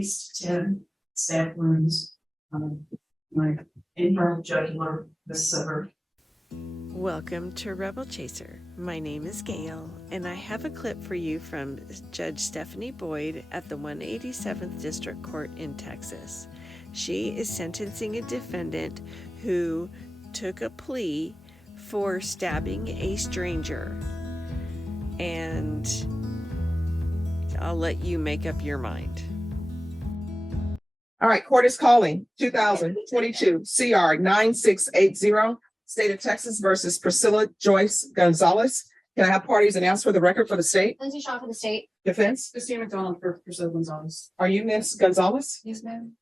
least 10 staff wounds. My internal jugular was severed. Welcome to Rebel Chaser. My name is Gail, and I have a clip for you from Judge Stephanie Boyd at the 187th District Court in Texas. She is sentencing a defendant who took a plea for stabbing a stranger. And I'll let you make up your mind. All right, court is calling 2022 CR 9680, State of Texas versus Priscilla Joyce Gonzalez. Can I have parties announced for the record for the state? Lindsay Shaw for the state. Defense? Christine McDonald for Priscilla Gonzalez. Are you Ms. Gonzalez? Yes, ma'am.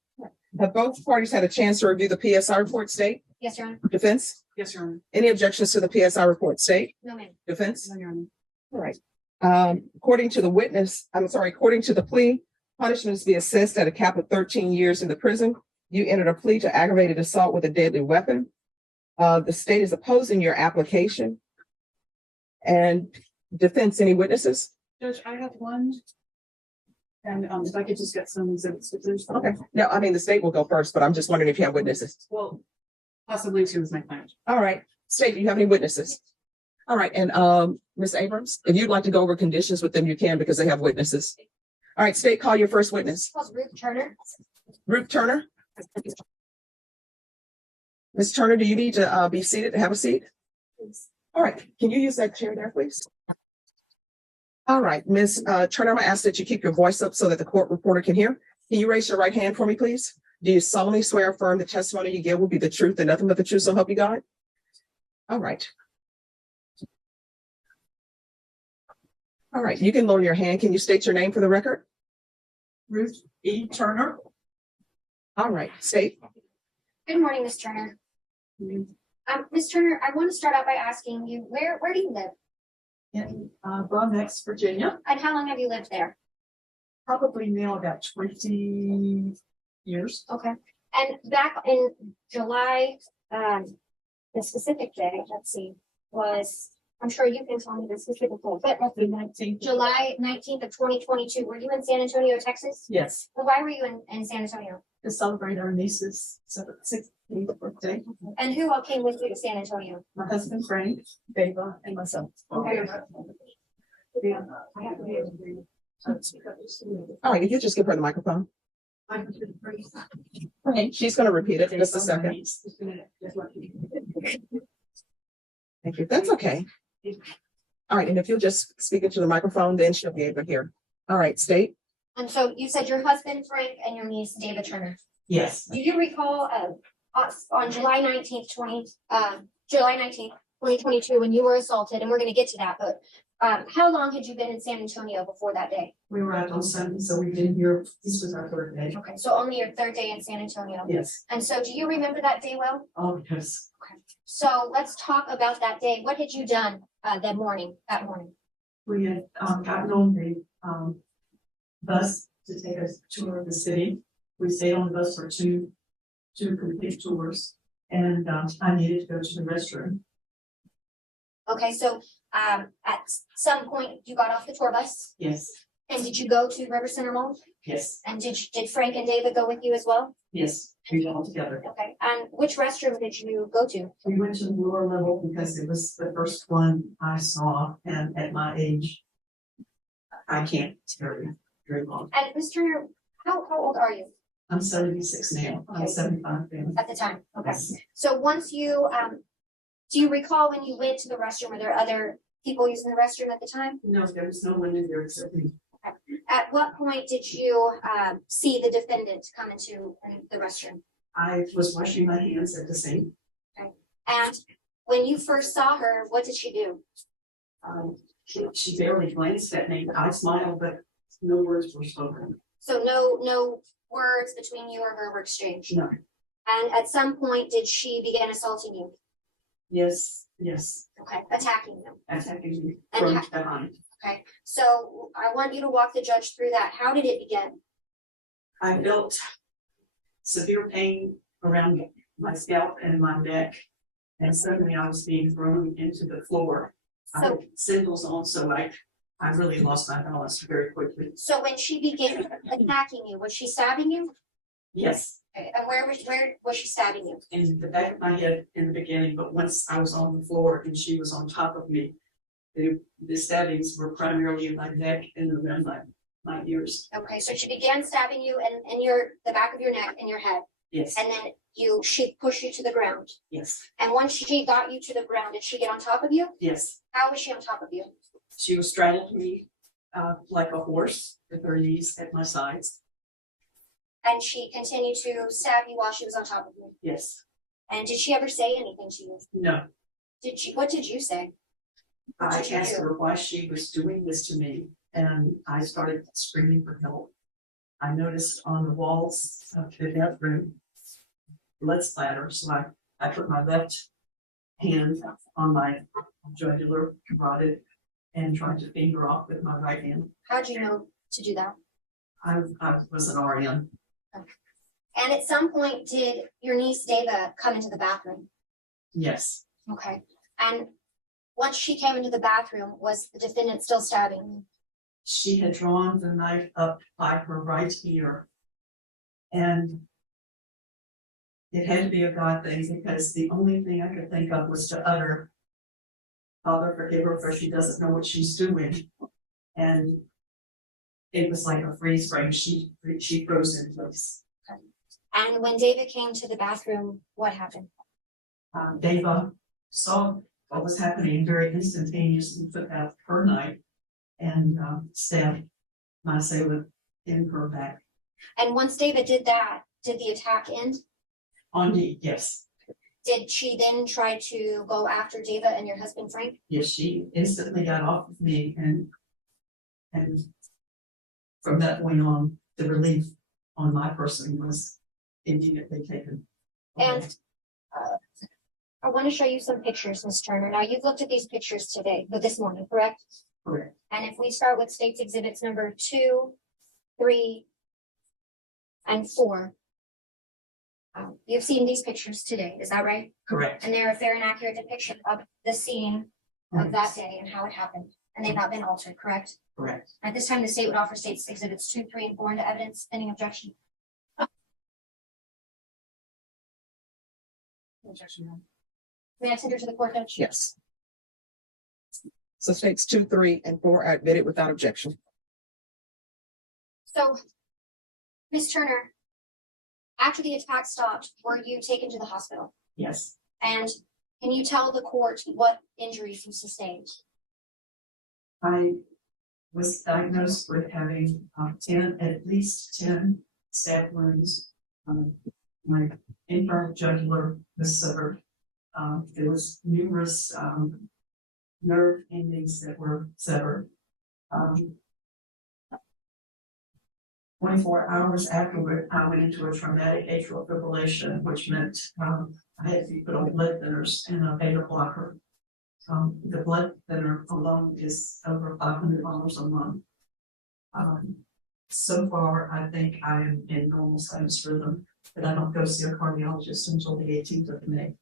Have both parties had a chance to review the PSI report, state? Yes, Your Honor. Defense? Yes, Your Honor. Any objections to the PSI report, state? No, ma'am. Defense? No, Your Honor. All right. According to the plea, punishment is to be assessed at a cap of 13 years in the prison. You entered a plea to aggravated assault with a deadly weapon. The state is opposing your application. And defense, any witnesses? Judge, I have one. And if I could just get some exhibits with this. Okay. No, I mean, the state will go first, but I'm just wondering if you have witnesses. Well, possibly two is my client. All right. State, do you have any witnesses? All right. And Ms. Abrams, if you'd like to go over conditions with them, you can because they have witnesses. All right, state, call your first witness. Ruth Turner. Ruth Turner. Ms. Turner, do you need to be seated, have a seat? Please. All right, can you use that chair there, please? All right, Ms. Turner, I'm gonna ask that you keep your voice up so that the court reporter can hear. Can you raise your right hand for me, please? Do you solemnly swear or affirm the testimony you give will be the truth and nothing but the truth, so help you God? All right. All right, you can lower your hand. Can you state your name for the record? Ruth E. Turner. All right, state. Good morning, Ms. Turner. Ms. Turner, I want to start out by asking you, where do you live? In Bronx, Virginia. And how long have you lived there? Probably now about 20 years. Okay. And back in July, the specific day, let's see, was, I'm sure you can tell me the specific day, but The 19th. July 19th of 2022, were you in San Antonio, Texas? Yes, Well, why were you in San Antonio? to celebrate our niece's 16th birthday. And who all came with you to San Antonio? My husband Frank, Beva, and myself. Okay. All right, if you just give her the microphone. Okay, she's gonna repeat it in just a second. Thank you. That's okay. All right, and if you'll just speak into the microphone, then she'll be able to hear. All right, state. And so you said your husband, Frank, and your niece, David Turner. Yes. Do you recall on July 19th, 2022, when you were assaulted, and we're going to get to that, but how long had you been in San Antonio before that day? We were out on Sunday, so we didn't hear, this was our third day. Okay, so only your third day in San Antonio. Yes. And so do you remember that day well? Oh, yes. So let's talk about that day. What had you done that morning? We had gotten on the bus to take us tour of the city. We stayed on the bus for two complete tours, and I needed to go to the restroom. Okay, so at some point you got off the tour bus, Yes, and did you go to River Center Mall? yes, And did Frank and David go with you as well? yes, we were all together. Okay, and which restroom did you go to? We went to the lower level because it was the first one I saw, and at my age, I can't carry very long. And Ms. Turner, how old are you? I'm 76 now. I'm Okay. 75 now. At the time? Okay. Yes. So once you, do you recall when you went to the restroom, were there other people using the restroom at the time? No, there was no one in there except me. At what point did you, see the defendant come into the restroom? I was washing my hands at the sink. And when you first saw her, what did she do? She barely glanced at me. I smiled, but no words were spoken. So no words between you or her were exchanged? No. And at some point, did she begin assaulting you? Yes. Okay, attacking you? Attacking me And from ha- behind. Okay, so I want you to walk the judge through that. How did it begin? I felt severe pain around my scalp and my neck, and suddenly I was being thrown into the floor. I So- had sandals on, so I I really lost my balance very quickly. So when she began attacking you, was she stabbing you? Yes, And where was she stabbing you? in the back of my head in the beginning, but once I was on the floor and she was on top of me, the stabbings were primarily in my neck and around my ears. Okay, so she began stabbing you in the back of your neck and your head, Yes, and then she pushed you to the ground. yes, And once she got you to the ground, did she get on top of you? yes. How was she on top of you? She was straddling me like a horse with her knees at my sides. And she continued to stab you while she was on top of you. Yes. And did she ever say anything to you? No. What did you say? What I did you asked do? her why she was doing this to me, and I started screaming for help. I noticed on the walls of the bedroom blood splatter, so I put my left hand on my jugular carotid and tried to finger off with my right hand. How'd you know to do that? I was an RN. And at some point, did your niece Dava come into the bathroom? Yes, Okay. And once she came into the bathroom, was the defendant still stabbing you? she had drawn the knife up by her right ear, and it had to be a God thing because the only thing I could think of was to utter, "Father, forgive her, for she doesn't know what she's doing." And it was like a freeze frame. She froze in place. And when David came to the bathroom, what happened? Dava saw what was happening very instantaneously, took out her knife and stabbed my assailant in her back. And once David did that, did the attack end? On me, yes. Did she then try to go after Dava and your husband Frank? Yes, she instantly got off of me, and from that point on, the relief on my person was immediately taken away. And I want to show you some pictures, Ms. Turner. Now, you've looked at these pictures today, but this morning, correct? Correct. And if we start with State's Exhibits number 2, 3, and 4, you've seen these pictures today, is that right? Correct. And they're a fair and accurate depiction of the scene of that day and how it happened. And they've not been altered, correct? Correct. At this time, the state would offer State's Exhibits 2, 3, and 4 into evidence. Any objection? Objection. May I tender to the court, Judge? Yes. So states 2, 3, and 4 are admitted without objection. So, Ms. Turner, after the attack stopped, were you taken to the hospital? Yes. And can you tell the court what injuries you sustained? I was diagnosed with having at least 10 stab wounds. My inferior jugular was severed. There was numerous nerve endings that were severed. 24 hours afterward, I went into a traumatic atrial fibrillation, which meant I had to be put on blood thinners and a beta blocker. The blood thinner alone is over $500 a month. So far, I think I am in normal sinus rhythm, but I don't go see a cardiologist until the 18th of May.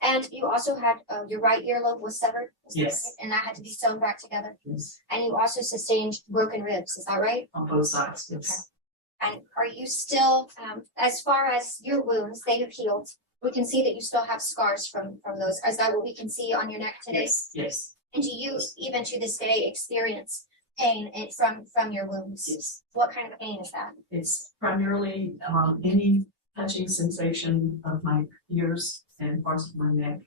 And you also had your right earlobe was severed? Is that Yes. right? And that had to be sewn back together. Yes, And you also sustained broken ribs, is that right? on both sides, yes. And are you still, as far as your wounds, they have healed? We can see that you still have scars from those. Is that what we can see on your neck today? Yes, yes, And do you, even to this day, experience pain from your wounds? yes. What kind of pain is that? It's primarily any touching sensation of my ears and parts of my neck.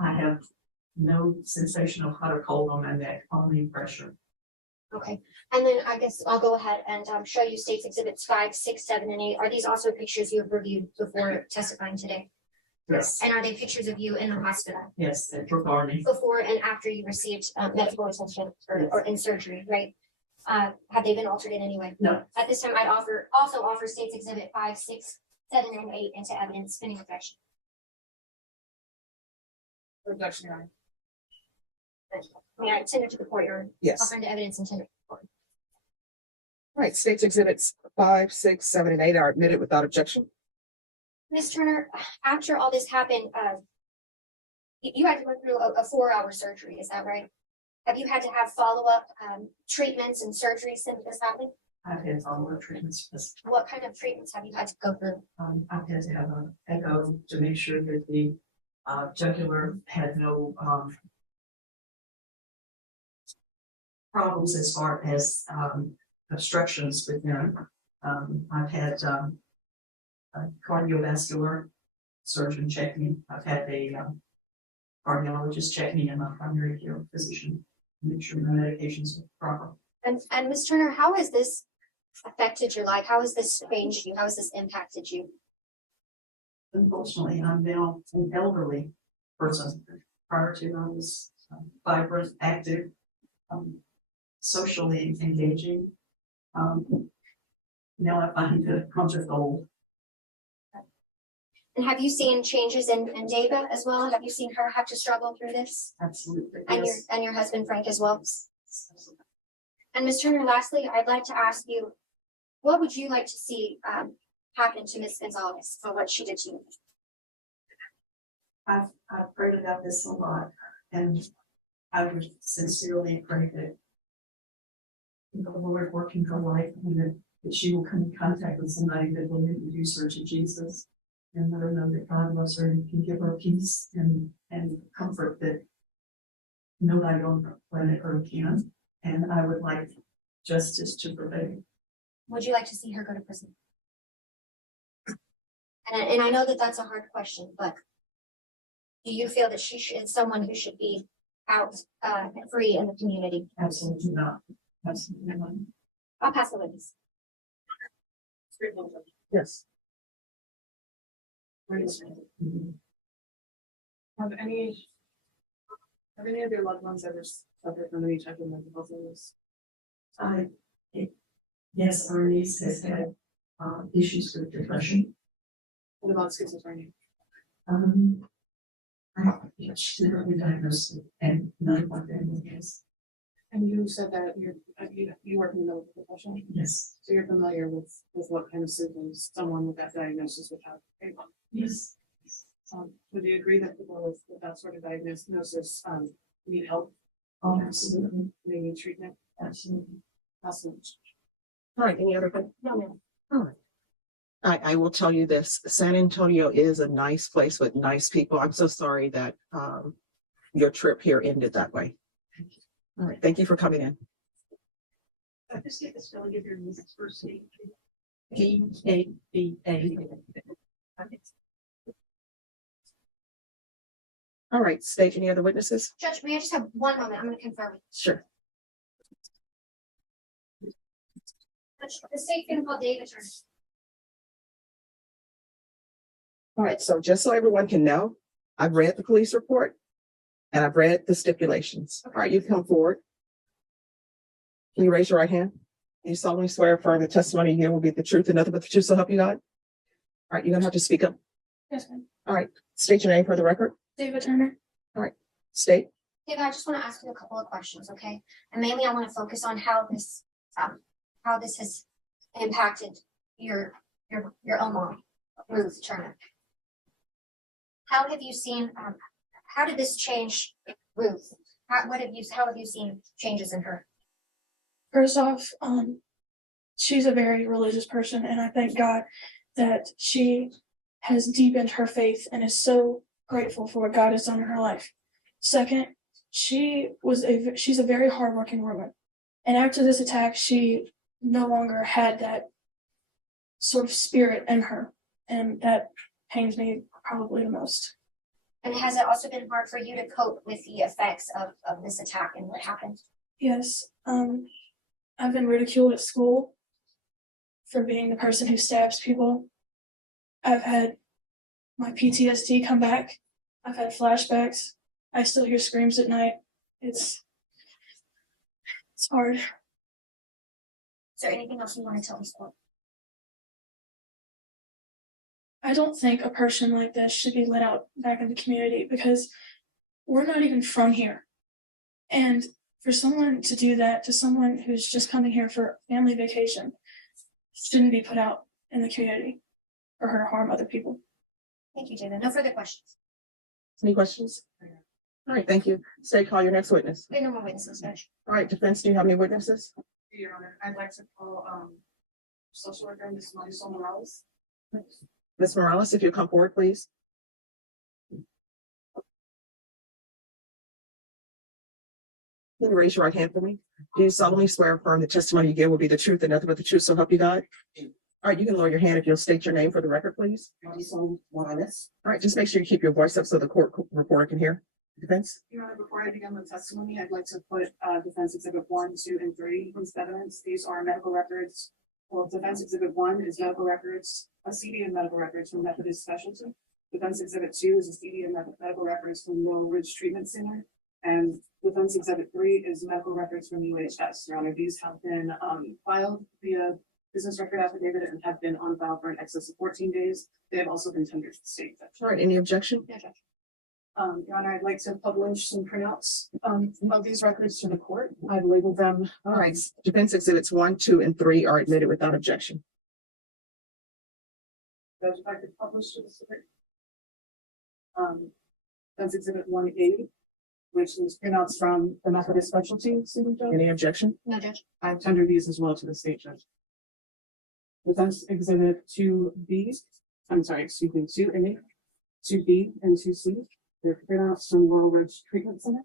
I have no sensation of hot or cold on my neck, only pressure. Okay, and then I guess I'll go ahead and show you States Exhibits 5, 6, 7, and 8. Are these also pictures you have reviewed before testifying today? Yes, And are they pictures of you in the hospital yes, at Brevard. before and after you received medical attention or in surgery, right? Have they been altered in any way? No. At this time, I'd also offer States Exhibit 5, 6, 7, and 8 into evidence pending objection. Objection, Your Honor. May I tender to the court your Yes. offer into evidence intended for the court? Right, states exhibits 5, 6, 7, and 8 are admitted without objection. Ms. Turner, after all this happened, you had to go through a 4-hour surgery, is that right? Have you had to have follow-up treatments and surgeries since this happened? I've had follow-up treatments for this. What kind of treatments have you had to go through? I've had to have an echo to make sure that the jugular had no problems as far as obstructions within. I've had a cardiovascular surgeon check me. I've had a cardiologist check me and my primary care physician to make sure my medications are proper. And Ms. Turner, how has this affected your life? How has this changed you? How has this impacted you? Unfortunately, I'm now an elderly person. Prior to, I was vibrant, active, socially engaging. Now I find that I'm just old. And have you seen changes in Dava as well? Have you seen her have to struggle through this? Absolutely. And Yes. your husband Frank as well? And Ms. Turner, lastly, I'd like to ask you, what would you like to see happen to Ms. Gonzalez for what she did to you? I've prayed about this a lot, and I would sincerely pray that the Lord work in her life, and that she will come in contact with somebody that will introduce her to Jesus and let her know that God loves her and can give her peace and comfort that nobody on planet Earth can. And I would like justice to prevail. Would you like to see her go to prison? And I know that that's a hard question, but do you feel that she is someone who should be out free in the community? Absolutely not. Absolutely not. I'll pass the witness. Yes. Have any of your loved ones ever suffered from any type of mental health illness? Yes, our niece has had issues with depression. What about schizophrenia? She's never been diagnosed, and none of my family has. And you said that you work in the medical profession, Yes. so you're familiar with what kind of symptoms someone with that diagnosis would have. Okay? Yes. Would you agree that people with that sort of diagnosis need help? Oh, absolutely. They need treatment? Absolutely. Awesome. All right, any other questions? No, ma'am. All right. I will tell you this, San Antonio is a nice place with nice people. I'm so sorry that your trip here ended that way. All right, thank you for coming in. I just get the spelling of your niece's first name. P-A-B-A. All right, state any other witnesses? Judge, may I just have one moment? I'm going to confirm. Sure. Judge, the state's going to call David Turner. All right, so just so everyone can know, I've read the police report and I've read the stipulations. All right, you come forward. Can you raise your right hand? You solemnly swear affirm the testimony you will be the truth and nothing but the truth, so help you God. All right, you're gonna have to speak up. Yes, ma'am. All right, state your name for the record. David Turner. State. David, I just want to ask you a couple of questions, okay? And mainly I want to focus on how this has impacted your own mom, Ruth Turner. How have you seen, how did this change Ruth? How have you seen changes in her? First off, she's a very religious person, and I thank God that she has deepened her faith and is so grateful for what God has done in her life. Second, she's a very hardworking woman, and after this attack, she no longer had that sort of spirit in her, and that pains me probably the most. And has it also been hard for you to cope with the effects of this attack and what happened? Yes, I've been ridiculed at school for being the person who stabs people. I've had my PTSD come back. I've had flashbacks. I still hear screams at night. It's hard. Is there anything else you want to tell us about? I don't think a person like this should be let out back in the community because we're not even from here. And for someone to do that to someone who's just coming here for family vacation shouldn't be put out in the community for her to harm other people. Thank you, David. No further questions. Any questions? All right, thank you. Say, call your next witness. Wait, no more witnesses, Judge. All right, defense, do you have any witnesses? Your Honor, I'd like to call, social worker, Ms. Marisol Morales. Ms. Morales, if you'll come forward, please. Can you raise your right hand for me? Do you solemnly swear or affirm the testimony you give will be the truth and nothing but the truth, so help you God? All right, you can lower your hand if you'll state your name for the record, please. Marisol Morales. All right, just make sure you keep your voice up so the court reporter can hear. Defense? Your Honor, before I begin the testimony, I'd like to put, defense exhibit 1, 2, and 3 into evidence. These are medical records. Well, defense exhibit 1 is medical records, a CD of medical records from Methodist Specialty. Defense exhibit 2 is a CD of medical records from Laurel Ridge Treatment Center. And defense exhibit 3 is medical records from UHS. Your Honor, these have been filed via business record affidavit and have been on file for an excess of 14 days. They have also been tendered to the state. All right, any objection? Yeah, Judge. Your Honor, I'd like to publish some printouts of these records to the court. I've labeled them. All right, defense exhibits 1, 2, and 3 are admitted without objection. Judge, if I could publish this. Defense exhibit 1A, which is printouts from the Methodist Specialty. Any objection? No, Judge. I've tendered these as well to the state judge. Defense exhibit 2B, I'm sorry, excuse me, 2A, 2B, and 2C. They're printouts from Laurel Ridge Treatment Center.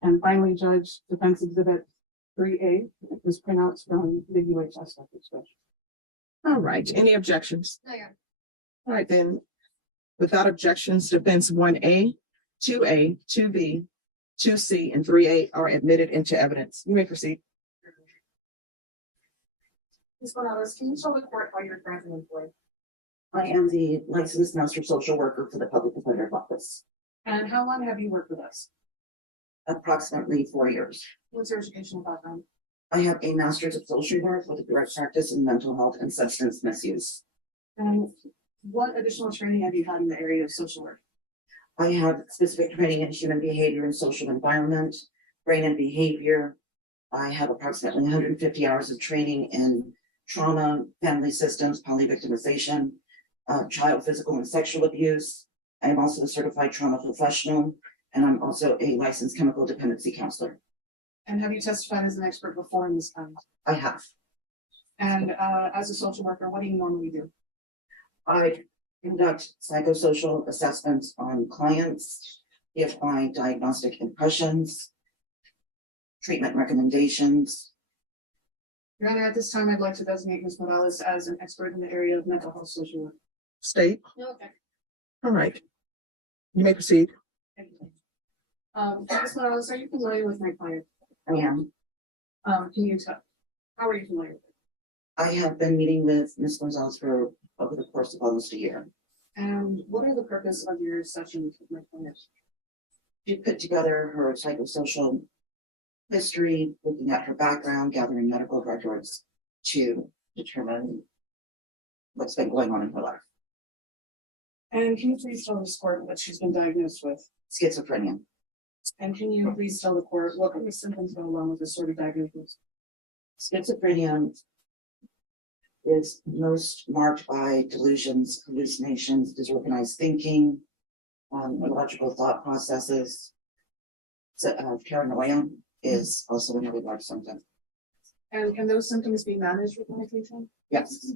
And finally, Judge, defense exhibit 3A is printouts from the UHS records. All right, any objections? No, Your Honor. All right, then, without objections, defense 1A, 2A, 2B, 2C, and 3A are admitted into evidence. You may proceed. Ms. Morales, can you tell the court how you're currently employed? I am the licensed master social worker for the public defender's office. And how long have you worked with us? Approximately 4 years. What's your educational background? I have a master's of social work with a direct practice in mental health and substance misuse. And what additional training have you had in the area of social work? I have specific training in human behavior and social environment, brain and behavior. I have approximately 150 hours of training in trauma, family systems, polyvictimization, child physical and sexual abuse. I am also a certified trauma professional, and I'm also a licensed chemical dependency counselor. And have you testified as an expert before in this kind? I have. And as a social worker, what do you normally do? I conduct psychosocial assessments on clients, give my diagnostic impressions, treatment recommendations. Your Honor, at this time, I'd like to designate Ms. Morales as an expert in the area of mental health social work. State. No, okay. All right. You may proceed. Thank you. Ms. Morales, are you familiar with my client? I am. Can you tell, how are you familiar with it? I have been meeting with Ms. Gonzalez for over the course of almost a year. And what are the purpose of your sessions with my client? She put together her psychosocial history, looking at her background, gathering medical records to determine what's been going on in her life. And can you please tell this court what she's been diagnosed with? Schizophrenia. And can you please tell the court what kind of symptoms go along with this sort of diagnosis? Schizophrenia is most marked by delusions, hallucinations, disorganized thinking, illogical thought processes. So, paranoia is also another large symptom. And can those symptoms be managed with medication? Yes,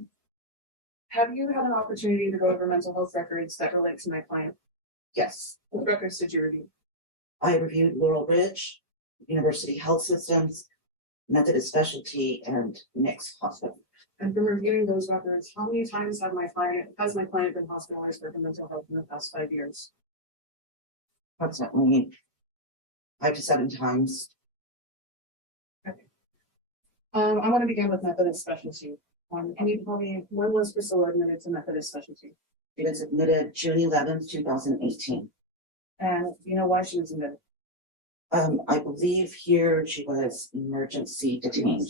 Have you had an opportunity to go over mental health records that relate to my client? yes. What records did you review? I reviewed Laurel Ridge, University Health Systems, Methodist Specialty, and Nick's Hospital. And from reviewing those records, how many times has my client been hospitalized for mental health in the past 5 years? Approximately 5 to 7 times. I want to begin with Methodist Specialty. Can you tell me when was Priscilla admitted to Methodist Specialty? She was admitted June 11th, 2018. And do you know why she was admitted? I believe here she was emergency detained.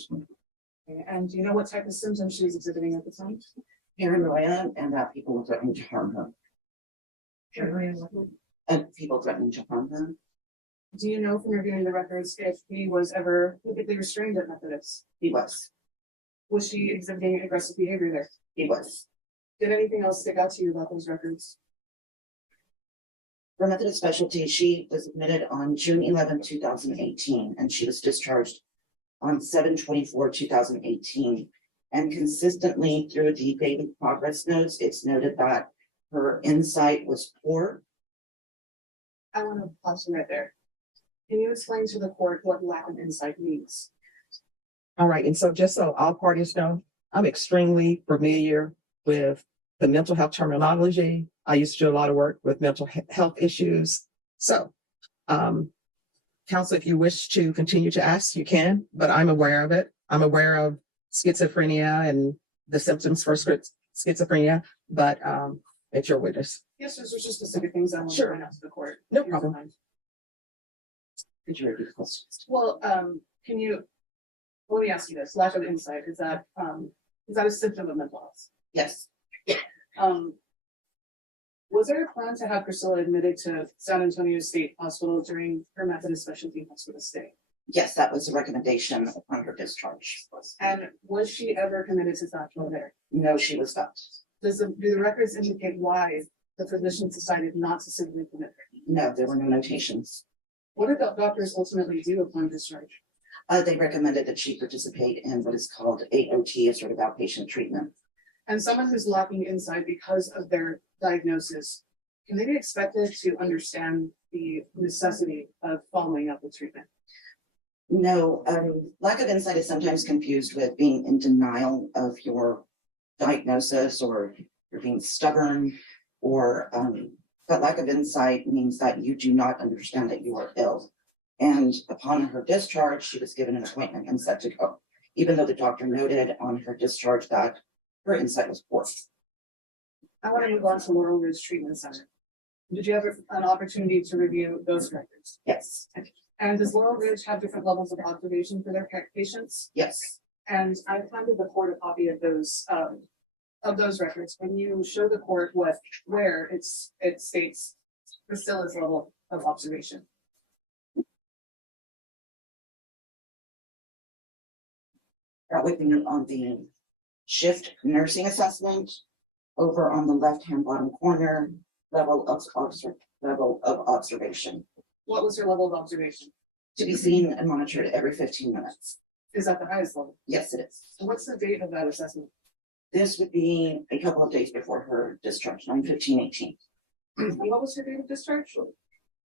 And do you know what type of symptoms she was exhibiting at the time? Paranoia, and that people were threatening to harm her. And people threatening to harm her. Do you know from reviewing the records if he was ever physically restrained at Methodist? He was, Was she exhibiting aggressive behavior there? he was. Did anything else stick out to you about those records? For Methodist specialty, she was admitted on June 11, 2018, and she was discharged on 7/24/2018. And consistently through the daily progress notes, it's noted that her insight was poor. I want to pause you right there. Can you explain to the court what lack of insight means? All right, and so just so all parties know, I'm extremely familiar with the mental health terminology. I used to do a lot of work with mental health issues. So, counsel, if you wish to continue to ask, you can, but I'm aware of it. I'm aware of schizophrenia and the symptoms for schizophrenia, but it's your witness. Yes, there's just specific things I want to Sure. point out to the court. No If you problem. don't mind. Could you repeat the question? Well, can you, let me ask you this, lack of insight, is that a symptom of mental health? Yes, Was there a plan to have Priscilla admitted to San Antonio State Hospital during her Methodist specialty hospital stay? yes, that was a recommendation upon her discharge. And was she ever committed to Satchel there? No, she was not. Do the records indicate why the physicians decided not to simply commit her? No, there were no notations. What did the doctors ultimately do upon discharge? They recommended that she participate in what is called AOT, a sort of outpatient treatment. And someone who's lacking insight because of their diagnosis, can they be expected to understand the necessity of following up with treatment? No, lack of insight is sometimes confused with being in denial of your diagnosis, or you're being stubborn, or but lack of insight means that you do not understand that you are ill. And upon her discharge, she was given an appointment and set to go, even though the doctor noted on her discharge that her insight was poor. I want to move on to Laurel Ridge Treatment Center. Did you have an opportunity to review those records? Yes, And does Laurel Ridge have different levels of observation for their patients? yes, And I handed the court a copy of those records. When you show the court where it states Priscilla's level of observation. that would be on the shift nursing assessment, over on the left-hand bottom corner, level of observation, What was your level of observation? to be seen and monitored every 15 minutes. Is that the highest level? Yes, it is. And what's the date of that assessment? This would be a couple of days before her discharge, 9/15/18. And what was her date of discharge?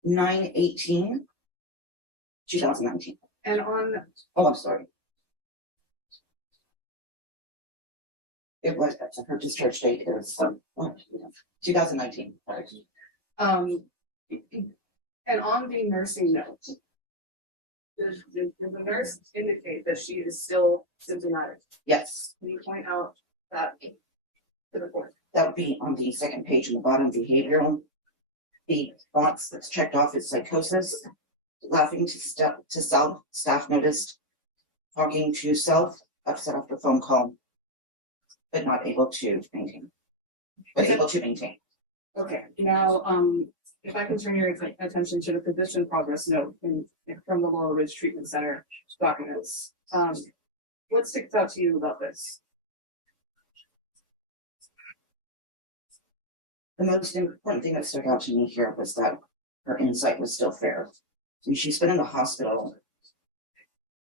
9/18/2019. And on, Oh, I'm sorry. It was, her discharge date is, 2019. Sorry. and on the nursing note, does the nurse indicate that she is still symptomatic? Yes, Can you point out that to the court? that would be on the second page in the bottom, behavioral. The box that's checked off is psychosis, laughing to self, staff noticed, talking to self, upset after phone call, but not able to maintain. But able to maintain. Okay, now, if I can turn your attention to the physician progress note from the Laurel Ridge Treatment Center documents. What sticks out to you about this? The most important thing that stuck out to me here was that her insight was still fair. And she's been in the hospital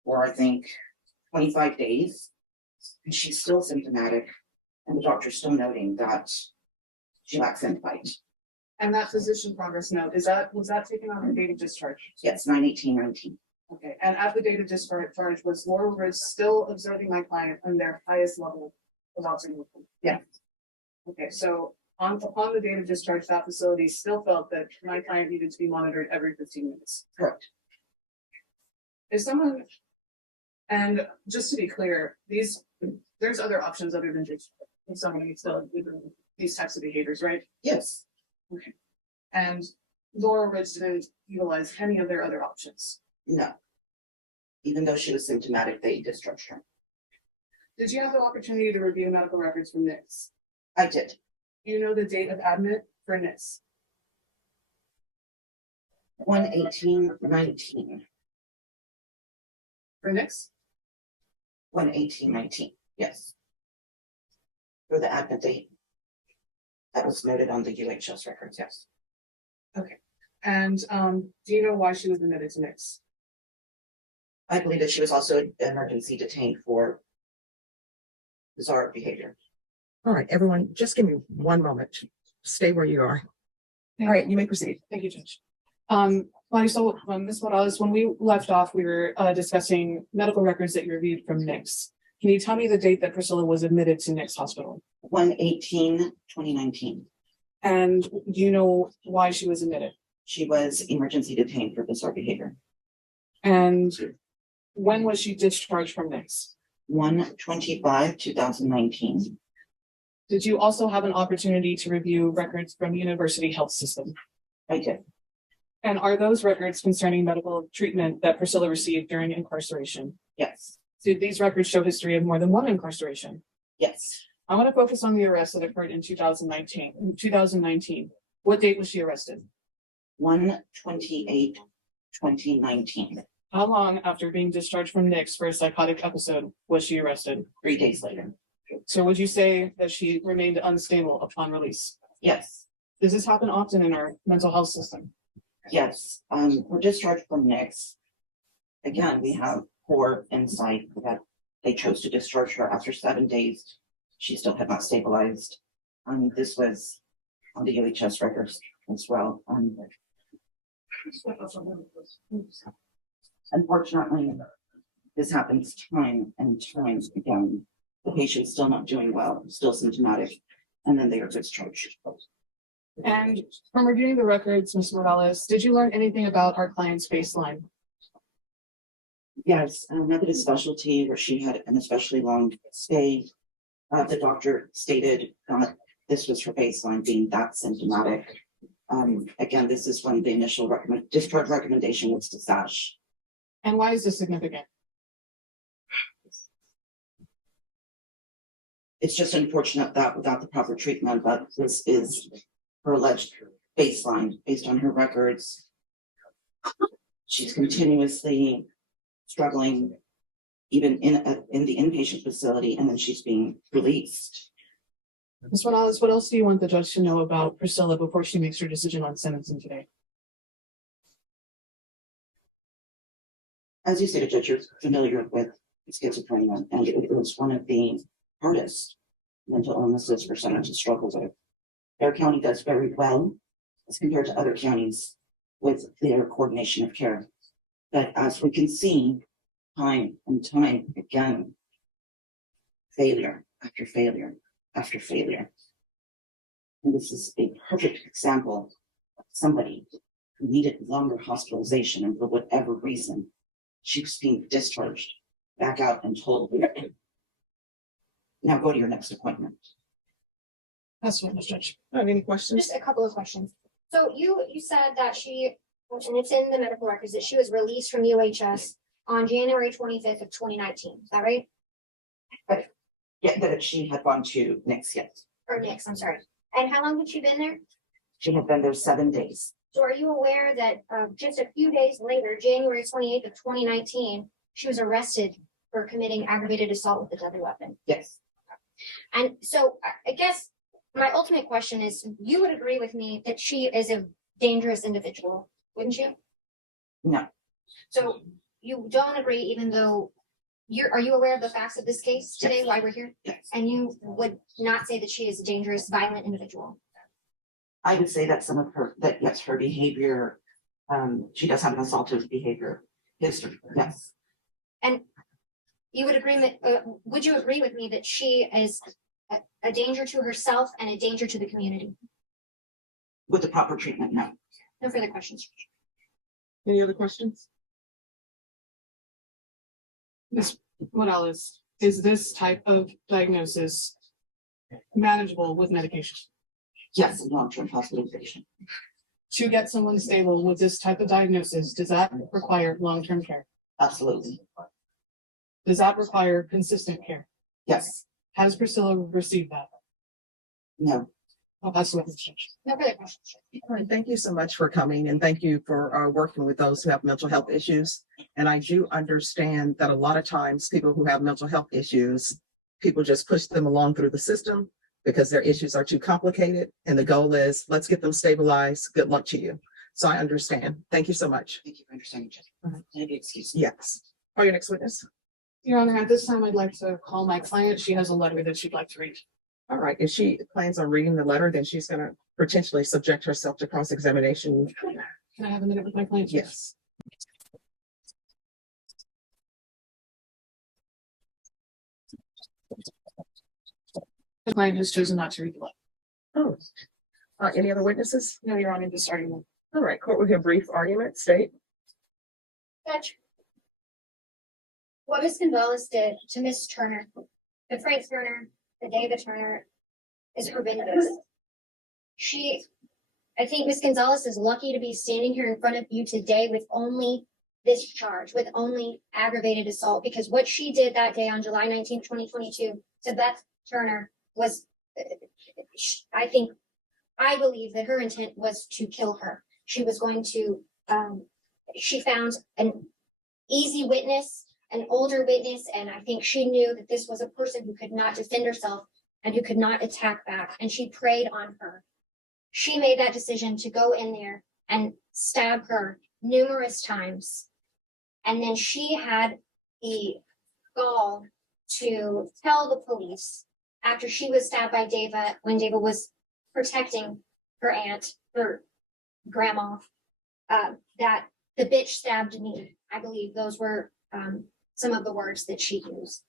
for, I think, 25 days, and she's still symptomatic, and the doctor's still noting that she lacks insight. And that physician progress note, was that taken on the date of discharge? Yes, 9/18/19. Okay, and at the date of discharge, was Laurel Ridge still observing my client on their highest level of observation? Yeah. Okay, so upon the date of discharge, that facility still felt that my client needed to be monitored every 15 minutes. Correct. If someone, and just to be clear, there's other options other than just if someone needs to do these types of behaviors, right? Yes, And Laurel Ridge didn't utilize any of their other options. no. Even though she was symptomatic, they discharged her. Did you have the opportunity to review medical records from NICS? I did. Do you know the date of admit for NICS? 1/18/19. For next, 1/18/19, yes. For the admit date. That was noted on the UHS records, yes. and do you know why she was admitted to Nix? I believe that she was also emergency detained for bizarre behavior. All right, everyone, just give me one moment. Stay where you are. All right, you may proceed. Thank you, Judge. So, Ms. Morales, when we left off, we were discussing medical records that you reviewed from Nix. Can you tell me the date that Priscilla was admitted to Nix Hospital? 1/18/2019. And do you know why she was admitted? She was emergency detained for bizarre behavior. And when was she discharged from Nix? 1/25/2019. Did you also have an opportunity to review records from University Health System? I did. And are those records concerning medical treatment that Priscilla received during incarceration? Yes. Did these records show history of more than one incarceration? Yes. I want to focus on the arrest that occurred in 2019. In 2019, what date was she arrested? 1/28/2019. How long after being discharged from Nix for a psychotic episode was she arrested? 3 days later. So would you say that she remained unstable upon release? Yes. Does this happen often in our mental health system? Yes. We're discharged from Nix. Again, we have poor insight that they chose to discharge her after 7 days. She still had not stabilized. This was on the UHS records as well. Unfortunately, this happens time and time again. The patient's still not doing well, still symptomatic, and then they are discharged. And from reviewing the records, Ms. Morales, did you learn anything about our client's baseline? Yes, Methodist specialty where she had an especially long stay. The doctor stated this was her baseline being that symptomatic. Again, this is when the initial discharge recommendation was to SASH. And why is this significant? It's just unfortunate that without the proper treatment, but this is her alleged baseline based on her records. She's continuously struggling, even in the inpatient facility, and then she's being released. Ms. Morales, what else do you want the judge to know about Priscilla before she makes her decision on sentencing today? As you stated, Judge, you're familiar with schizophrenia, and it was one of the hardest mental illnesses for someone to struggle with. Our county does very well as compared to other counties with their coordination of care. But as we can see, time and time again, failure after failure after failure. And this is a perfect example of somebody who needed longer hospitalization, and for whatever reason, she was being discharged back out and told, now go to your next appointment. That's what, Ms. Judge. Any questions? Just a couple of questions. So you said that she, and it's in the medical records, that she was released from UHS on January 25th of 2019. Is that right? Yeah, that she had gone to Nix, yes. Or Nix, I'm sorry. And how long had she been there? She had been there 7 days. So are you aware that just a few days later, January 28th of 2019, she was arrested for committing aggravated assault with a deadly weapon? Yes. And so I guess my ultimate question is, you would agree with me that she is a dangerous individual, wouldn't you? No. So you don't agree, even though are you aware of the facts of this case today, Yes. why we're here? Yes. And you would not say that she is a dangerous, violent individual? I would say that yes, her behavior, she does have an assaultive behavior history, yes. And you would agree would you agree with me that she is a danger to herself and a danger to the community? With the proper treatment, no. No further questions. Any other questions? Ms. Morales, is this type of diagnosis manageable with medication? Yes, and long-term hospitalization. To get someone stable with this type of diagnosis, does that require long-term care? Absolutely. Does that require consistent care? Yes. Has Priscilla received that? No. I'll pass the witness, Judge. No further questions. All right, thank you so much for coming and thank you for working with those who have mental health issues. And I do understand that a lot of times people who have mental health issues, people just push them along through the system because their issues are too complicated. And the goal is, let's get them stabilized. Good luck to you. So I understand. Thank you so much. Thank you for understanding, Judge. Maybe excuse me. Yes. Call your next witness. Your Honor, at this time, I'd like to call my client. She has a letter that she'd like to read. All right, if she plans on reading the letter, then she's going to potentially subject herself to cross-examination. Can I have a minute with my client? Judge? Yes. The client has chosen not to read the letter. Oh. Any other witnesses? No, Your Honor, this argument. All right, court will hear brief argument. State. Judge. What Ms. Gonzalez did to Miss Turner, the Frank Turner, the David Turner, is horrendous. I think Ms. Gonzalez is lucky to be standing here in front of you today with only this charge, with only aggravated assault, because what she did that day on July 19th, 2022 to Beth Turner was, I believe that her intent was to kill her. She was going to, she found an easy witness, an older witness, and I think she knew that this was a person who could not defend herself and who could not attack back, and she preyed on her. She made that decision to go in there and stab her numerous times. And then she had the gall to tell the police after she was stabbed by Dava, when Dava was protecting her aunt, her grandma, that the bitch stabbed me. I believe those were some of the words that she used.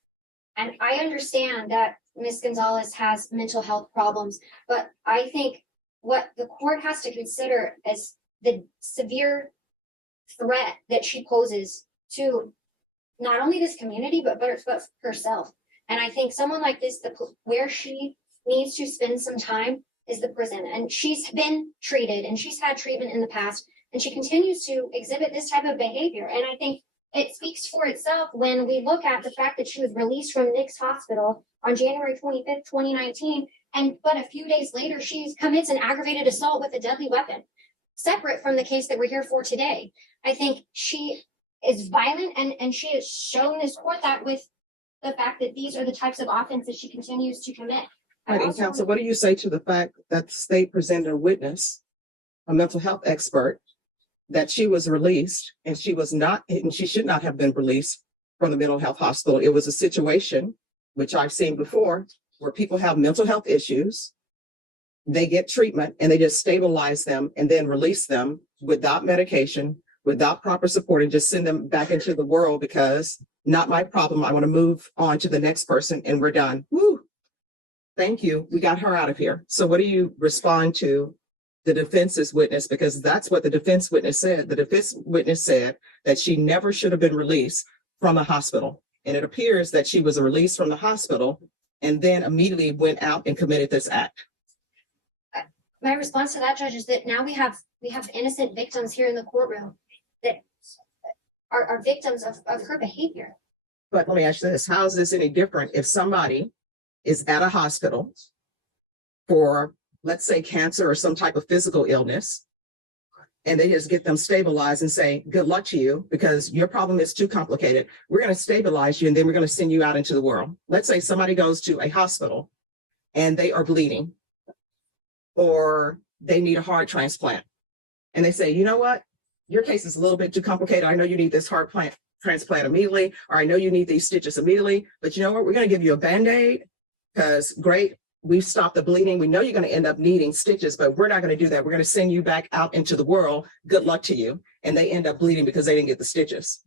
And I understand that Ms. Gonzalez has mental health problems, but I think what the court has to consider is the severe threat that she poses to not only this community, but herself. And I think someone like this, where she needs to spend some time is the prison. And she's been treated and she's had treatment in the past, and she continues to exhibit this type of behavior. And I think it speaks for itself when we look at the fact that she was released from Nick's hospital on January 25th, 2019. But a few days later, she commits an aggravated assault with a deadly weapon, separate from the case that we're here for today. I think she is violent, and she has shown this court that with the fact that these are the types of offenses she continues to commit. All right, and counsel, what do you say to the fact that the state presented a witness, a mental health expert, that she was released and she was not, and she should not have been released from the mental health hospital? It was a situation, which I've seen before, where people have mental health issues, they get treatment and they just stabilize them and then release them without medication, without proper support, and just send them back into the world because not my problem. I want to move on to the next person and we're done. Woo! Thank you. We got her out of here. So what do you respond to the defense's witness? Because that's what the defense witness said. The defense witness said that she never should have been released from the hospital. And it appears that she was released from the hospital and then immediately went out and committed this act. My response to that, Judge, is that now we have innocent victims here in the courtroom that are victims of her behavior. But let me ask you this. How is this any different if somebody is at a hospital for, let's say, cancer or some type of physical illness, and they just get them stabilized and say, good luck to you because your problem is too complicated. We're going to stabilize you and then we're going to send you out into the world. Let's say somebody goes to a hospital and they are bleeding or they need a heart transplant. And they say, you know what? Your case is a little bit too complicated. I know you need this heart transplant immediately, or I know you need these stitches immediately, but you know what? We're going to give you a Band-Aid because great. We've stopped the bleeding. We know you're going to end up needing stitches, but we're not going to do that. We're going to send you back out into the world. Good luck to you. And they end up bleeding because they didn't get the stitches.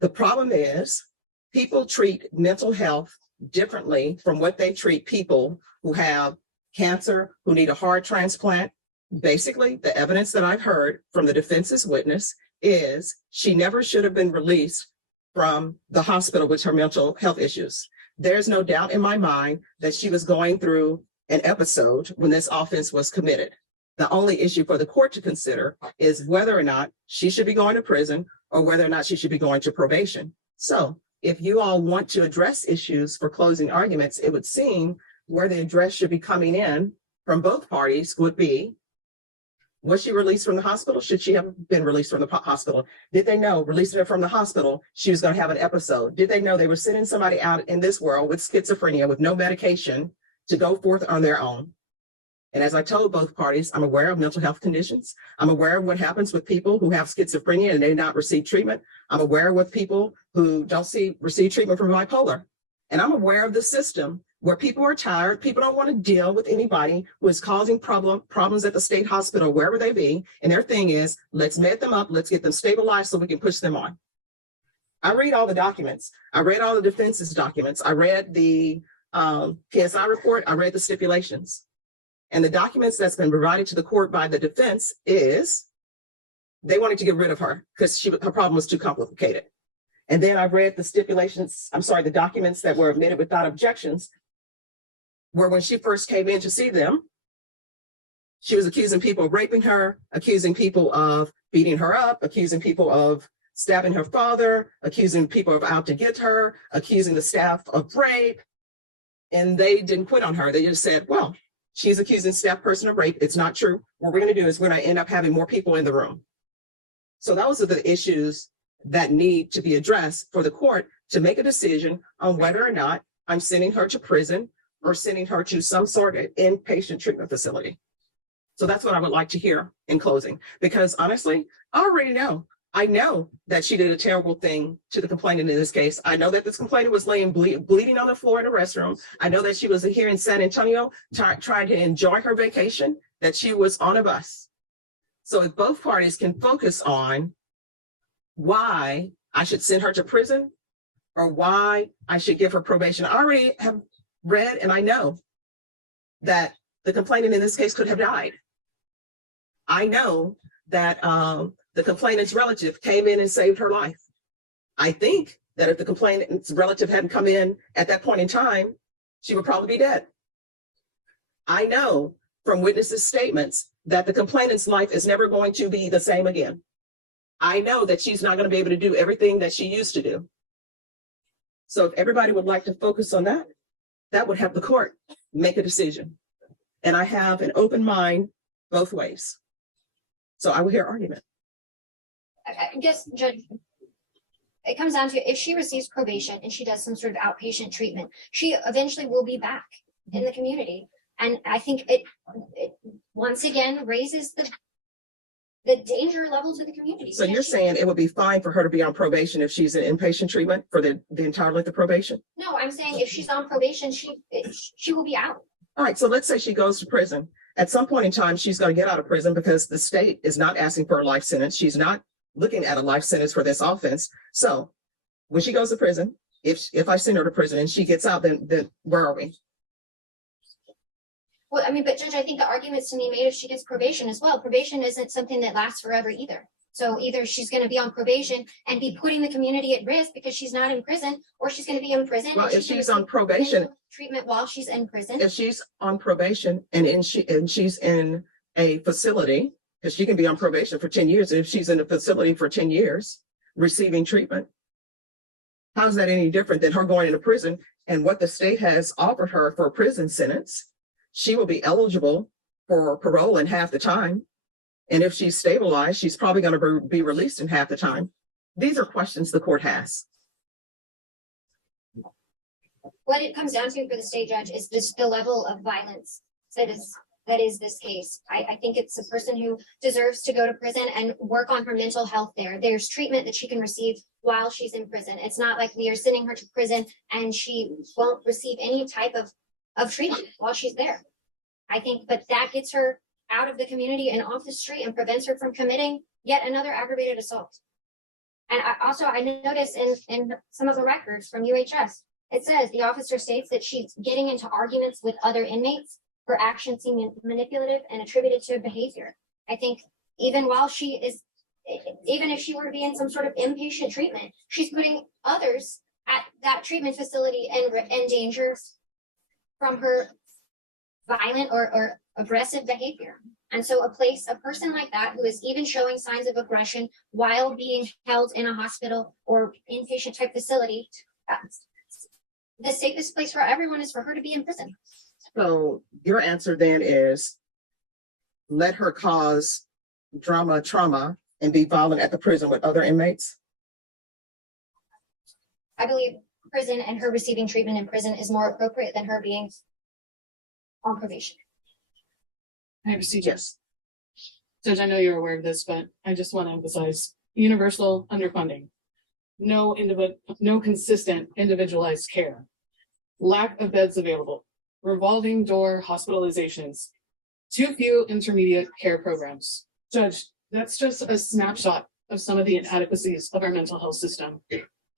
The problem is people treat mental health differently from what they treat people who have cancer, who need a heart transplant. Basically, the evidence that I've heard from the defense's witness is she never should have been released from the hospital with her mental health issues. There's no doubt in my mind that she was going through an episode when this offense was committed. The only issue for the court to consider is whether or not she should be going to prison or whether or not she should be going to probation. So if you all want to address issues for closing arguments, it would seem where the address should be coming in from both parties would be, was she released from the hospital? Should she have been released from the hospital? Did they know releasing her from the hospital, she was going to have an episode? Did they know they were sending somebody out in this world with schizophrenia, with no medication, to go forth on their own? And as I told both parties, I'm aware of mental health conditions. I'm aware of what happens with people who have schizophrenia and they not receive treatment. I'm aware with people who don't receive treatment for bipolar. And I'm aware of the system where people are tired. People don't want to deal with anybody who is causing problems at the state hospital, wherever they be. And their thing is, let's med them up. Let's get them stabilized so we can push them on. I read all the documents. I read all the defense's documents. I read the PSI report. I read the stipulations. And the documents that's been provided to the court by the defense is they wanted to get rid of her because her problem was too complicated. And then I read the stipulations, the documents that were admitted without objections, where when she first came in to see them, she was accusing people of raping her, accusing people of beating her up, accusing people of stabbing her father, accusing people of out to get her, accusing the staff of rape. And they didn't quit on her. They just said, well, she's accusing staff person of rape. It's not true. What we're going to do is we're going to end up having more people in the room. So those are the issues that need to be addressed for the court to make a decision on whether or not I'm sending her to prison or sending her to some sort of inpatient treatment facility. So that's what I would like to hear in closing, because honestly, I already know. I know that she did a terrible thing to the complainant in this case. I know that this complainant was laying bleeding on the floor in the restroom. I know that she was here in San Antonio trying to enjoy her vacation, that she was on a bus. So if both parties can focus on why I should send her to prison or why I should give her probation. I already have read and I know that the complainant in this case could have died. I know that the complainant's relative came in and saved her life. I think that if the complainant's relative hadn't come in at that point in time, she would probably be dead. I know from witnesses' statements that the complainant's life is never going to be the same again. I know that she's not going to be able to do everything that she used to do. So if everybody would like to focus on that, that would have the court make a decision. And I have an open mind both ways. So I will hear argument. I guess, Judge, it comes down to if she receives probation and she does some sort of outpatient treatment, she eventually will be back in the community. And I think it once again raises the danger level to the community. So you're saying it would be fine for her to be on probation if she's in inpatient treatment for the entire length of probation? No, I'm saying if she's on probation, she will be out. All right, so let's say she goes to prison. At some point in time, she's going to get out of prison because the state is not asking for a life sentence. She's not looking at a life sentence for this offense. So when she goes to prison, if I send her to prison and she gets out, then where are we? Well, I mean, but Judge, I think the argument's to be made if she gets probation as well. Probation isn't something that lasts forever either. So either she's going to be on probation and be putting the community at risk because she's not in prison, or she's going to be in prison. Well, and if she's on probation, treatment while she's in prison. if she's on probation and she's in a facility, because she can be on probation for 10 years. If she's in a facility for 10 years receiving treatment, how's that any different than her going into prison and what the state has offered her for a prison sentence? She will be eligible for parole in half the time. And if she's stabilized, she's probably going to be released in half the time. These are questions the court has. What it comes down to for the state judge is just the level of violence that is this case. I think it's a person who deserves to go to prison and work on her mental health there. There's treatment that she can receive while she's in prison. It's not like we are sending her to prison and she won't receive any type of treatment while she's there. I think, but that gets her out of the community and off the street and prevents her from committing yet another aggravated assault. And I noticed in some of the records from UHS, it says the officer states that she's getting into arguments with other inmates for actions seeming manipulative and attributed to behavior. I think even if she were to be in some sort of inpatient treatment, she's putting others at that treatment facility in danger from her violent or aggressive behavior. And so a person like that who is even showing signs of aggression while being held in a hospital or inpatient type facility, the safest place for everyone is for her to be in prison. So your answer then is let her cause trauma, and be violent at the prison with other inmates? I believe prison and her receiving treatment in prison is more appropriate than her being on probation. I have a CJ. Yes. Judge, I know you're aware of this, but I just want to emphasize universal underfunding, no consistent individualized care, lack of beds available, revolving door hospitalizations, too few intermediate care programs. Judge, that's just a snapshot of some of the inadequacies of our mental health system.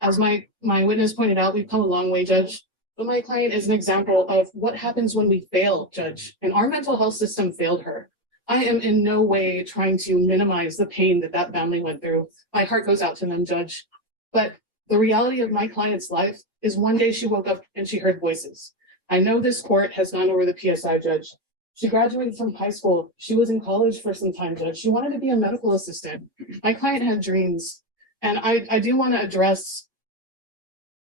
As my witness pointed out, we've come a long way, Judge, but my client is an example of what happens when we fail, Judge, and our mental health system failed her. I am in no way trying to minimize the pain that that family went through. My heart goes out to them, Judge. But the reality of my client's life is one day she woke up and she heard voices. I know this court has gone over the PSI, Judge. She graduated from high school. She was in college for some time, Judge. She wanted to be a medical assistant. My client had dreams. And I do want to address,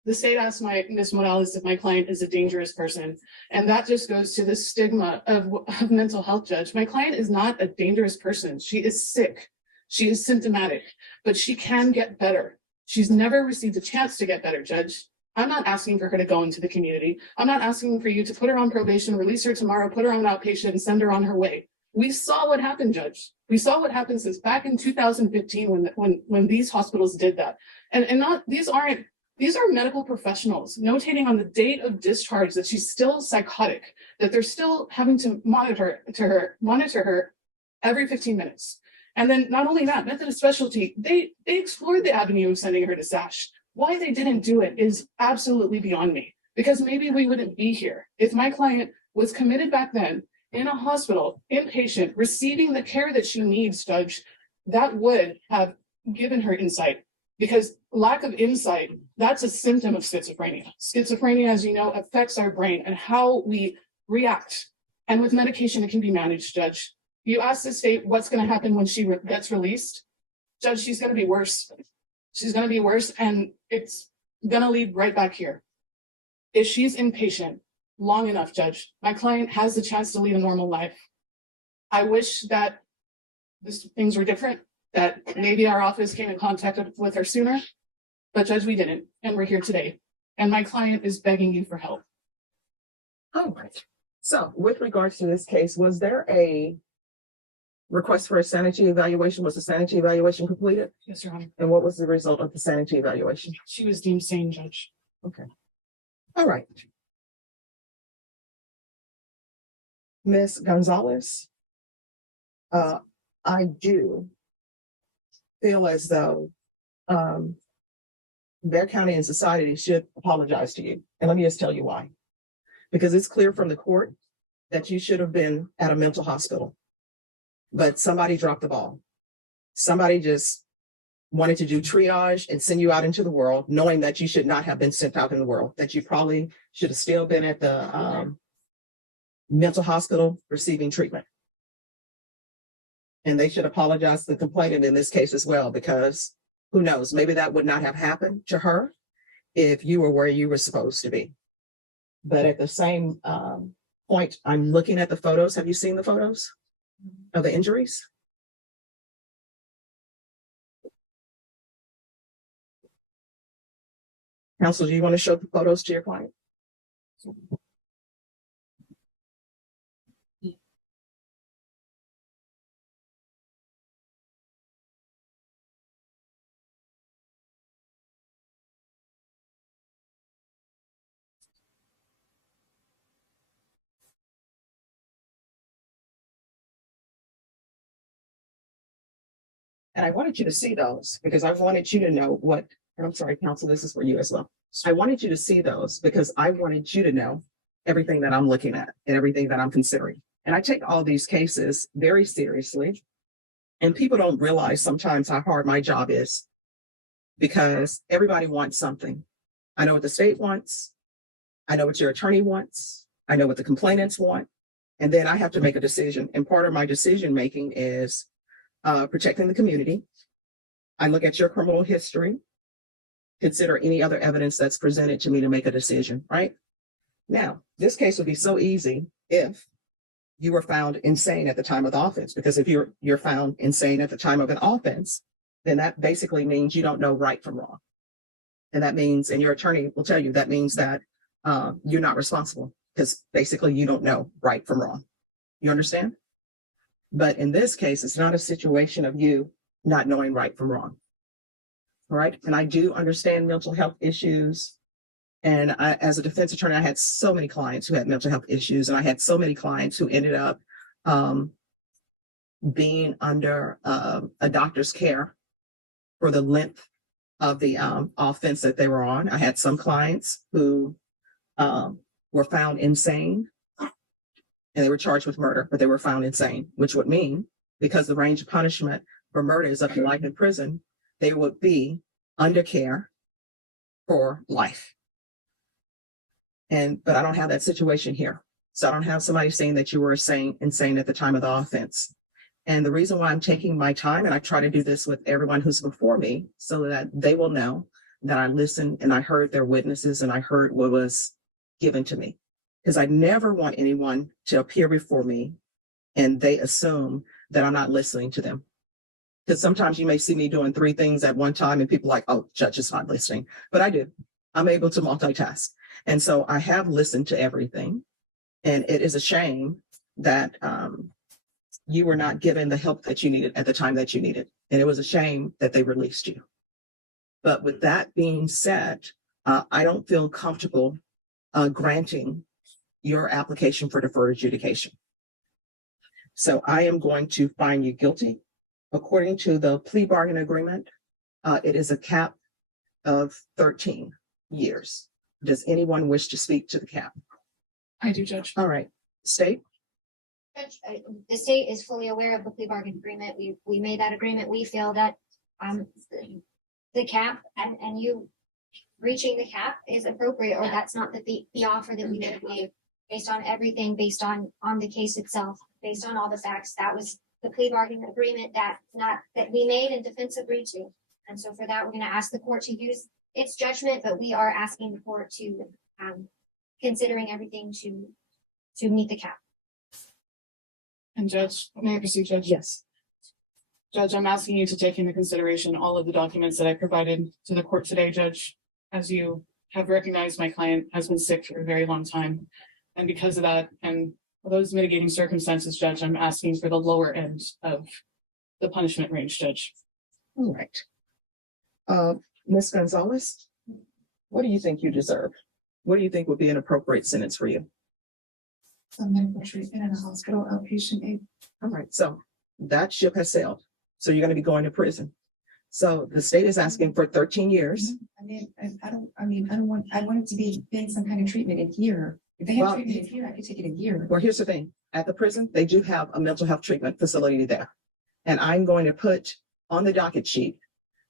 the state asked Ms. Morales if my client is a dangerous person. And that just goes to the stigma of mental health, Judge. My client is not a dangerous person. She is sick. She is symptomatic, but she can get better. She's never received a chance to get better, Judge. I'm not asking for her to go into the community. I'm not asking for you to put her on probation, release her tomorrow, put her on outpatient, and send her on her way. We saw what happened, Judge. We saw what happened since back in 2015 when these hospitals did that. And not these are medical professionals notating on the date of discharge that she's still psychotic, that they're still having to monitor her every 15 minutes. And then not only that, method of specialty, they explored the avenue of sending her to SASH. Why they didn't do it is absolutely beyond me, because maybe we wouldn't be here if my client was committed back then in a hospital, inpatient, receiving the care that she needs, Judge. That would have given her insight, because lack of insight, that's a symptom of schizophrenia. Schizophrenia, as you know, affects our brain and how we react. And with medication, it can be managed, Judge. You ask the state what's going to happen when she gets released. Judge, she's going to be worse. She's going to be worse, and it's going to lead right back here. If she's inpatient long enough, Judge, my client has the chance to lead a normal life. I wish that things were different, that maybe our office came in contact with her sooner, but Judge, we didn't, and we're here today. And my client is begging you for help. All right. So with regards to this case, was there a request for a sanity evaluation? Was the sanity evaluation completed? Yes, Your Honor. And what was the result of the sanity evaluation? She was deemed sane, Judge. Okay. All right. Ms. Gonzalez, I do feel as though Bear County and society should apologize to you. And let me just tell you why. Because it's clear from the court that you should have been at a mental hospital, but somebody dropped the ball. Somebody just wanted to do triage and send you out into the world, knowing that you should not have been sent out in the world, that you probably should have still been at the mental hospital receiving treatment. And they should apologize to the complainant in this case as well, because who knows, maybe that would not have happened to her if you were where you were supposed to be. But at the same point, I'm looking at the photos. Have you seen the photos of the injuries? Counsel, do you want to show the photos to your client? And I wanted you to see those because I wanted you to know what, and I'm sorry, counsel, this is for you as well. I wanted you to see those because I wanted you to know everything that I'm looking at and everything that I'm considering. And I take all these cases very seriously. And people don't realize sometimes how hard my job is because everybody wants something. I know what the state wants. I know what your attorney wants. I know what the complainants want. And then I have to make a decision. And part of my decision making is protecting the community. I look at your criminal history, consider any other evidence that's presented to me to make a decision, right? Now, this case would be so easy if you were found insane at the time of the offense, because if you're found insane at the time of an offense, then that basically means you don't know right from wrong. And that means, and your attorney will tell you, that means that you're not responsible, because basically you don't know right from wrong. You understand? But in this case, it's not a situation of you not knowing right from wrong. All right. And I do understand mental health issues. And as a defense attorney, I had so many clients who had mental health issues, and I had so many clients who ended up being under a doctor's care for the length of the offense that they were on. I had some clients who were found insane, and they were charged with murder, but they were found insane, which would mean, because the range of punishment for murder is up to life in prison, they would be under care for life. But I don't have that situation here. So I don't have somebody saying that you were insane at the time of the offense. And the reason why I'm taking my time, and I try to do this with everyone who's before me, so that they will know that I listened and I heard their witnesses and I heard what was given to me. Because I never want anyone to appear before me and they assume that I'm not listening to them. Because sometimes you may see me doing 3 things at one time and people are like, oh, judge is not listening. But I do. I'm able to multitask. And so I have listened to everything. And it is a shame that you were not given the help that you needed at the time that you needed. And it was a shame that they released you. But with that being said, I don't feel comfortable granting your application for deferred adjudication. So I am going to find you guilty. According to the plea bargain agreement, it is a cap of 13 years. Does anyone wish to speak to the cap? I do, Judge. All right, state. Judge, the state is fully aware of the plea bargain agreement. We made that agreement. We feel that the cap and you reaching the cap is appropriate, or that's not the offer that we should make based on everything, based on the case itself, based on all the facts. That was the plea bargain agreement that we made and defense agreed to. And so for that, we're going to ask the court to use its judgment, but we are asking the court to considering everything to meet the cap. And Judge, may I proceed, Judge? Yes. Judge, I'm asking you to take into consideration all of the documents that I provided to the court today, Judge. As you have recognized, my client has been sick for a very long time. And because of that, and for those mitigating circumstances, Judge, I'm asking for the lower end of the punishment range, Judge. All right. Ms. Gonzalez, what do you think you deserve? What do you think would be an appropriate sentence for you? Some medical treatment in a hospital, outpatient aid. All right, so that ship has sailed. So you're going to be going to prison. So the state is asking for 13 years. I want it to be getting some kind of treatment in here. If they have treatment in here, I could take it in here. Well, here's the thing. At the prison, they do have a mental health treatment facility there. And I'm going to put on the docket sheet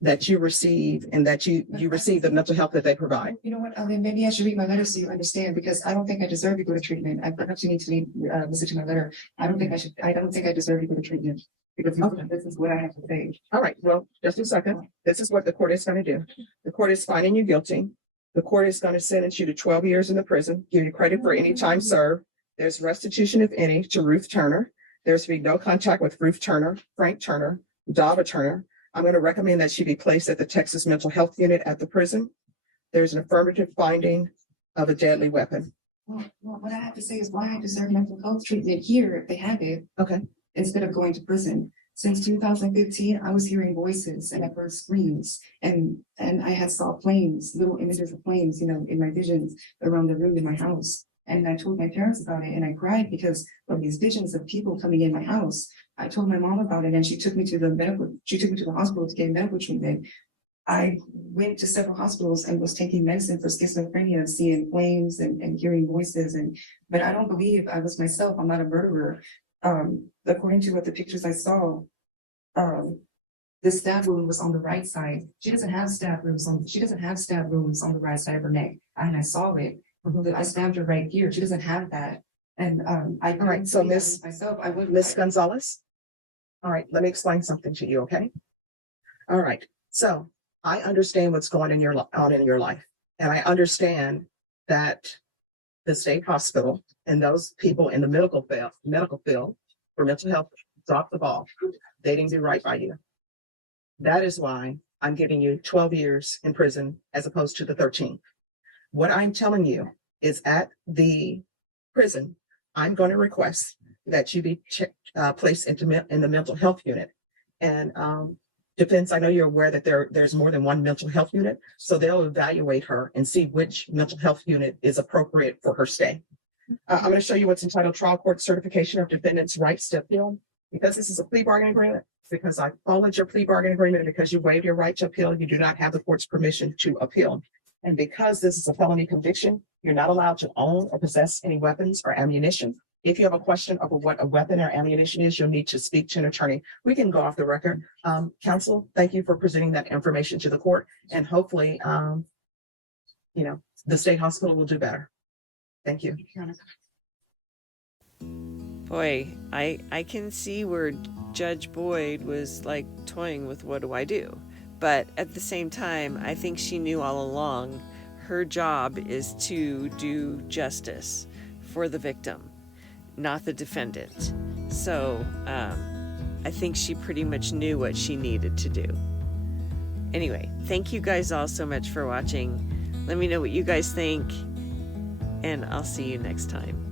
that you receive and that you receive the mental health that they provide. You know what, then maybe I should read my letter so you understand, because I don't think I deserve to go to treatment. I perhaps you need to listen to my letter. I don't think I deserve to go to treatment, because this is what I have to say. All right, well, just a second. This is what the court is going to do. The court is finding you guilty. The court is going to sentence you to 12 years in the prison, give you credit for any time served. There's restitution, if any, to Ruth Turner. There's to be no contact with Ruth Turner, Frank Turner, Dava Turner. I'm going to recommend that she be placed at the Texas Mental Health Unit at the prison. There's an affirmative finding of a deadly weapon. Well, what I have to say is why I deserve mental health treatment here if they have it. Okay. Instead of going to prison. Since 2015, I was hearing voices and I heard screams, and I saw flames, little images of flames, in my visions around the room in my house. And I told my parents about it, and I cried because of these visions of people coming in my house. I told my mom about it, and she took me to the hospital to get medical treatment. I went to several hospitals and was taking medicine for schizophrenia, seeing flames and hearing voices. But I don't believe I was myself. I'm not a murderer. According to what the pictures I saw, the stab wound was on the right side. She doesn't have stab wounds on the right side of her neck. And I saw it. I stabbed her right here. She doesn't have that. And all right, so Miss Gonzalez. All right, let me explain something to you, okay? All right. So I understand what's going on in your life. And I understand that the state hospital and those people in the medical field for mental health dropped the ball. They didn't do right by you. That is why I'm giving you 12 years in prison as opposed to the 13. What I'm telling you is at the prison, I'm going to request that you be placed in the mental health unit. And Defense, I know you're aware that there's more than one mental health unit, so they'll evaluate her and see which mental health unit is appropriate for her stay. I'm going to show you what's entitled Trial Court Certification of Defendant's Rights to Appeal. Because this is a plea bargaining agreement, because I followed your plea bargaining agreement, and because you waived your right to appeal, you do not have the court's permission to appeal. And because this is a felony conviction, you're not allowed to own or possess any weapons or ammunition. If you have a question over what a weapon or ammunition is, you'll need to speak to an attorney. We can go off the record. Counsel, thank you for presenting that information to the court, and hopefully, the state hospital will do better. Thank you. Boy, I can see where Judge Boyd was like toying with what do I do? But at the same time, I think she knew all along her job is to do justice for the victim, not the defendant. So I think she pretty much knew what she needed to do. Anyway, thank you guys all so much for watching. Let me know what you guys think, and I'll see you next time.